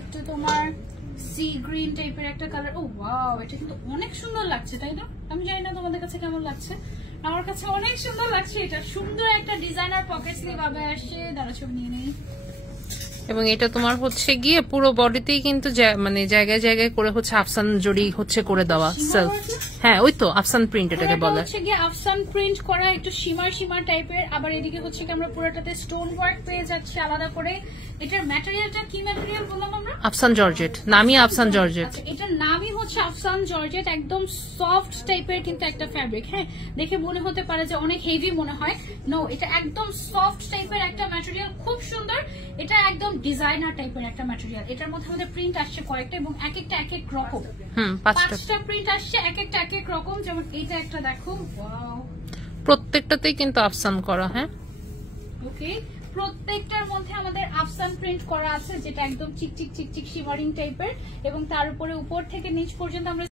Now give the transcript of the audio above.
একটু তোমার sea green টাইপের একটা কালার। ও ওয়াও, এটা কিন্তু অনেক সুন্দর লাগছে, তাই না? আমি জানি না তোমাদের কাছে কেমন লাগছে, আমার কাছে অনেক সুন্দর লাগছে। এটা সুন্দর একটা ডিজাইনার পকেট স্লিভ ভাবে আসছে। দাঁড়া ছবি নিয়ে নেই। এবং এটা তোমার হচ্ছে গিয়ে পুরো বডিতেই কিন্তু মানে জায়গায় জায়গায় করে হচ্ছে আফসান জড়ি হচ্ছে করে দেওয়া সেলফ। হ্যাঁ, ওই তো আফসান প্রিন্ট এটাকে বলে। হচ্ছে গিয়ে আফসান প্রিন্ট করা, একটু শিমার শিমার টাইপের। আবার এদিকে হচ্ছে কি আমরা পুরোটাতে স্টোন ওয়ার্ক পেয়ে যাচ্ছে আলাদা করে। এটার ম্যাটেরিয়ালটা কি ম্যাটেরিয়াল বললাম আমরা? আফসান জর্জেট, নামই আফসান জর্জেট। এটার নামই হচ্ছে আফসান জর্জেট। একদম সফট টাইপের কিন্তু একটা ফ্যাব্রিক। হ্যাঁ, দেখে মনে হতে পারে যে অনেক হেভি মনে হয়, নো, এটা একদম সফট টাইপের একটা ম্যাটেরিয়াল, খুব সুন্দর। এটা একদম ডিজাইনার টাইপের একটা ম্যাটেরিয়াল। এটার মধ্যে আমাদের প্রিন্ট আসছে কয়েকটা এবং এক একটা এক এক রকম। 5টা প্রিন্ট আসছে, এক একটা এক এক রকম। যেমন এইটা একটা দেখো, ওয়াও, প্রত্যেকটাতেই কিন্তু আফসান করা। হ্যাঁ, ওকে, প্রত্যেকটার মধ্যে আমাদের আফসান প্রিন্ট করা আছে, যেটা একদম চিকচিক চিকচিক শিমারিং টাইপের। এবং তার উপরে উপর থেকে নিচ পর্যন্ত আমরা